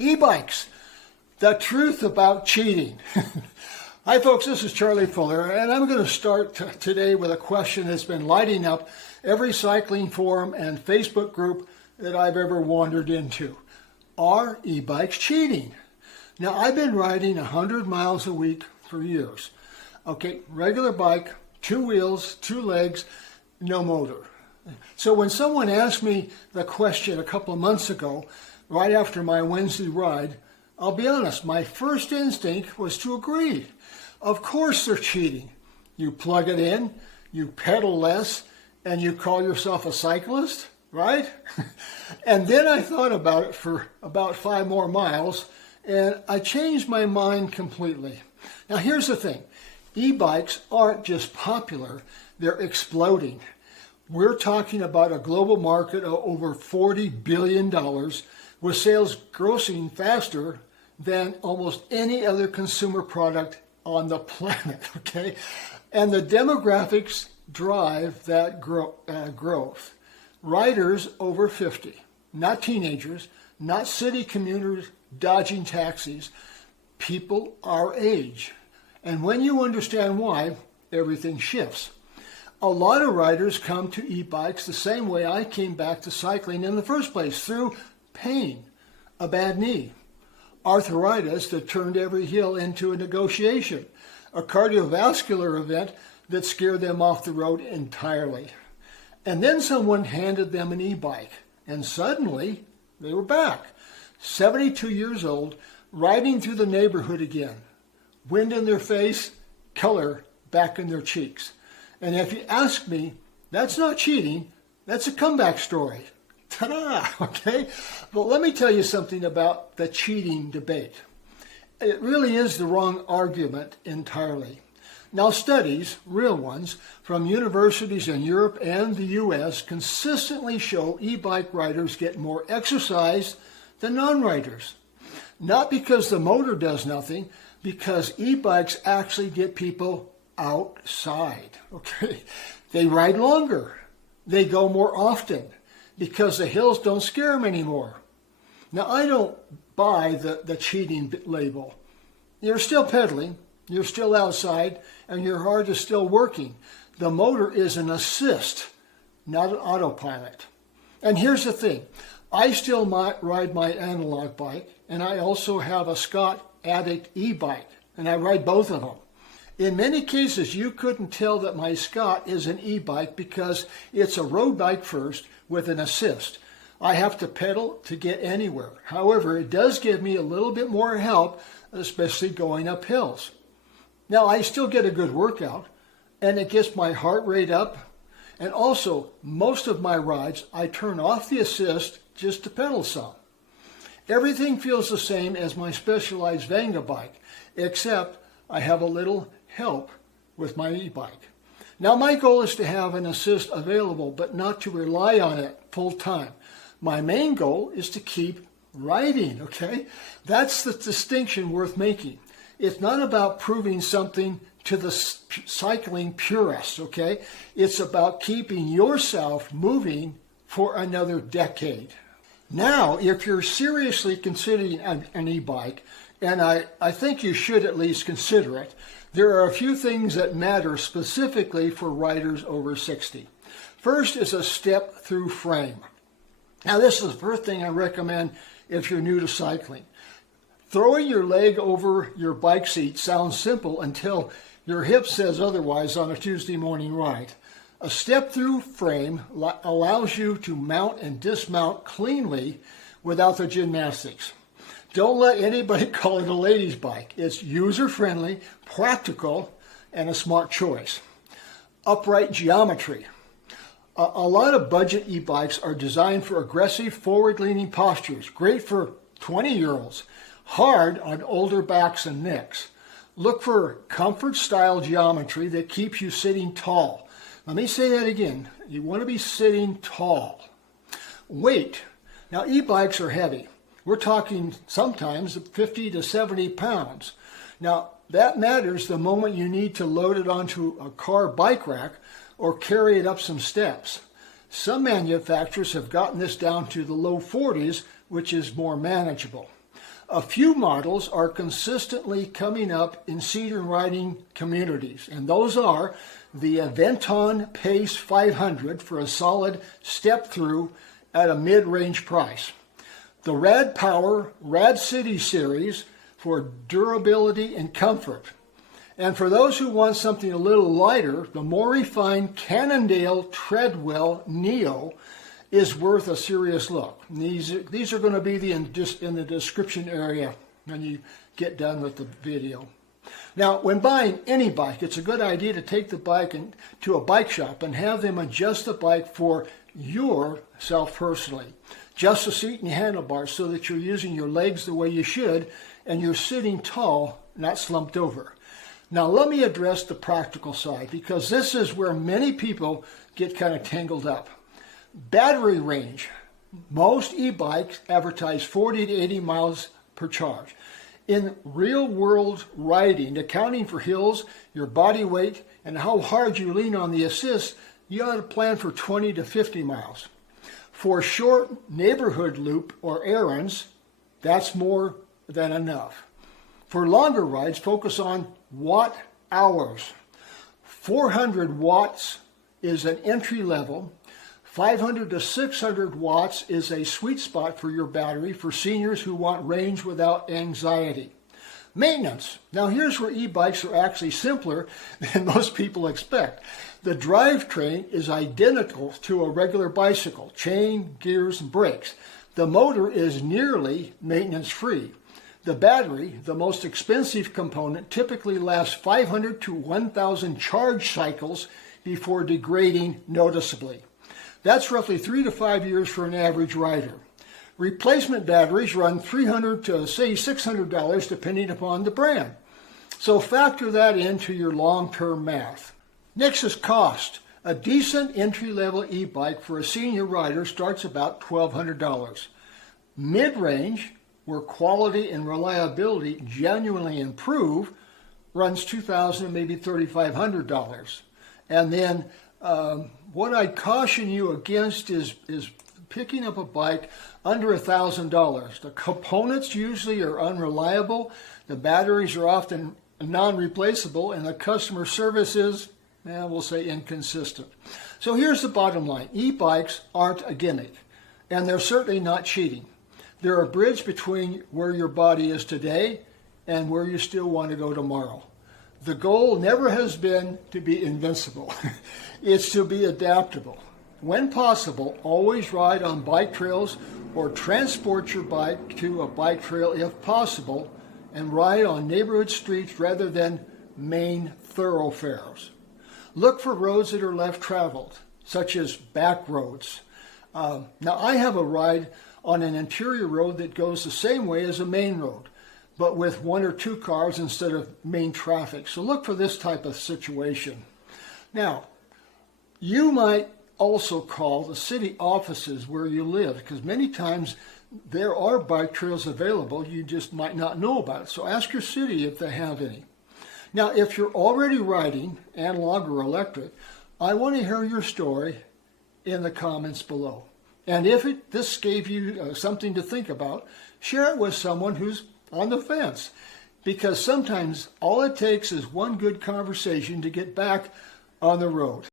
E-bikes, the truth about cheating. Hi folks, this is Charlie Fuller, and I'm going to start today with a question that's been lighting up every cycling forum and Facebook group that I've ever wandered into. Are e-bikes cheating? Now, I've been riding 100 miles a week for years. Okay, regular bike, 2 wheels, 2 legs, no motor. So when someone asked me the question a couple of months ago, right after my Wednesday ride, I'll be honest, my first instinct was to agree. Of course they're cheating. You plug it in, you pedal less, and you call yourself a cyclist, right? And then I thought about it for about 5 more miles, and I changed my mind completely. Now here's the thing. E-bikes aren't just popular, they're exploding. We're talking about a global market of over $40 billion with sales grossing faster than almost any other consumer product on the planet, okay? And the demographics drive that growth. Riders over 50, not teenagers, not city commuters dodging taxis, people our age. And when you understand why, everything shifts. A lot of riders come to e-bikes the same way I came back to cycling in the first place, through pain, a bad knee, arthritis that turned every hill into a negotiation, a cardiovascular event that scared them off the road entirely. And then someone handed them an e-bike, and suddenly they were back, 72 years old, riding through the neighborhood again, wind in their face, color back in their cheeks. And if you ask me, that's not cheating, that's a comeback story. Ta-da, okay? But let me tell you something about the cheating debate. It really is the wrong argument entirely. Now studies, real ones, from universities in Europe and the US consistently show e-bike riders get more exercise than non-riders. Not because the motor does nothing, because e-bikes actually get people outside, okay? They ride longer. They go more often because the hills don't scare them anymore. Now, I don't buy the cheating label. You're still pedaling, you're still outside, and your heart is still working. The motor is an assist, not an autopilot. And here's the thing. I still ride my analog bike, and I also have a Scott Addict e-bike, and I ride both of them. In many cases, you couldn't tell that my Scott is an e-bike because it's a road bike first with an assist. I have to pedal to get anywhere. However, it does give me a little bit more help, especially going up hills. Now, I still get a good workout, and it gets my heart rate up. And also, most of my rides, I turn off the assist just to pedal some. Everything feels the same as my Specialized Vanga bike, except I have a little help with my e-bike. Now my goal is to have an assist available, but not to rely on it full time. My main goal is to keep riding, okay? That's the distinction worth making. It's not about proving something to the cycling purists, okay? It's about keeping yourself moving for another decade. Now, if you're seriously considering an e-bike, and I think you should at least consider it, there are a few things that matter specifically for riders over 60. First is a step-through frame. Now, this is the first thing I recommend if you're new to cycling. Throwing your leg over your bike seat sounds simple until your hip says otherwise on a Tuesday morning ride. A step-through frame allows you to mount and dismount cleanly without the gymnastics. Don't let anybody call it a lady's bike. It's user-friendly, practical, and a smart choice. Upright geometry. A lot of budget e-bikes are designed for aggressive forward-leaning postures, great for 20-year-olds, hard on older backs and necks. Look for comfort-style geometry that keeps you sitting tall. Let me say that again. You want to be sitting tall. Weight. Now, e-bikes are heavy. We're talking sometimes 50 to 70 pounds. Now, that matters the moment you need to load it onto a car bike rack or carry it up some steps. Some manufacturers have gotten this down to the low 40s, which is more manageable. A few models are consistently coming up in senior riding communities, and those are the Aventon Pace 500 for a solid step-through at a mid-range price, the Rad Power Rad City series for durability and comfort, and for those who want something a little lighter, the more refined Cannondale Treadwell Neo is worth a serious look. These are going to be just in the description area when you get done with the video. Now, when buying any bike, it's a good idea to take the bike to a bike shop and have them adjust the bike for yourself personally. Adjust the seat and handlebars so that you're using your legs the way you should and you're sitting tall, not slumped over. Now, let me address the practical side, because this is where many people get kind of tangled up. Battery range. Most e-bikes advertise 40 to 80 miles per charge. In real-world riding, accounting for hills, your body weight, and how hard you lean on the assist, you ought to plan for 20 to 50 miles. For short neighborhood loop or errands, that's more than enough. For longer rides, focus on watt hours. 400 watts is an entry level. 500 to 600 watts is a sweet spot for your battery for seniors who want range without anxiety. Maintenance. Now here's where e-bikes are actually simpler than most people expect. The drivetrain is identical to a regular bicycle, chain, gears, and brakes. The motor is nearly maintenance-free. The battery, the most expensive component, typically lasts 500 to 1,000 charge cycles before degrading noticeably. That's roughly 3 to 5 years for an average rider. Replacement batteries run $300 to, say, $600 depending upon the brand. So factor that into your long-term math. Next is cost. A decent entry-level e-bike for a senior rider starts about $1,200. Mid-range, where quality and reliability genuinely improve, runs $2,000 and maybe $3,500. And then what I'd caution you against is picking up a bike under $1,000. The components usually are unreliable, the batteries are often non-replaceable, and the customer service is, we'll say, inconsistent. So here's the bottom line. E-bikes aren't a gimmick, and they're certainly not cheating. They're a bridge between where your body is today and where you still want to go tomorrow. The goal never has been to be invincible. It's to be adaptable. When possible, always ride on bike trails or transport your bike to a bike trail if possible, and ride on neighborhood streets rather than main thoroughfares. Look for roads that are less traveled, such as back roads. Now, I have a ride on an interior road that goes the same way as a main road, but with 1 or 2 cars instead of main traffic. So look for this type of situation. Now, you might also call the city offices where you live, because many times there are bike trails available. You just might not know about it. So ask your city if they have any. Now, if you're already riding analog or electric, I want to hear your story in the comments below. And if this gave you something to think about, share it with someone who's on the fence, because sometimes all it takes is one good conversation to get back on the road.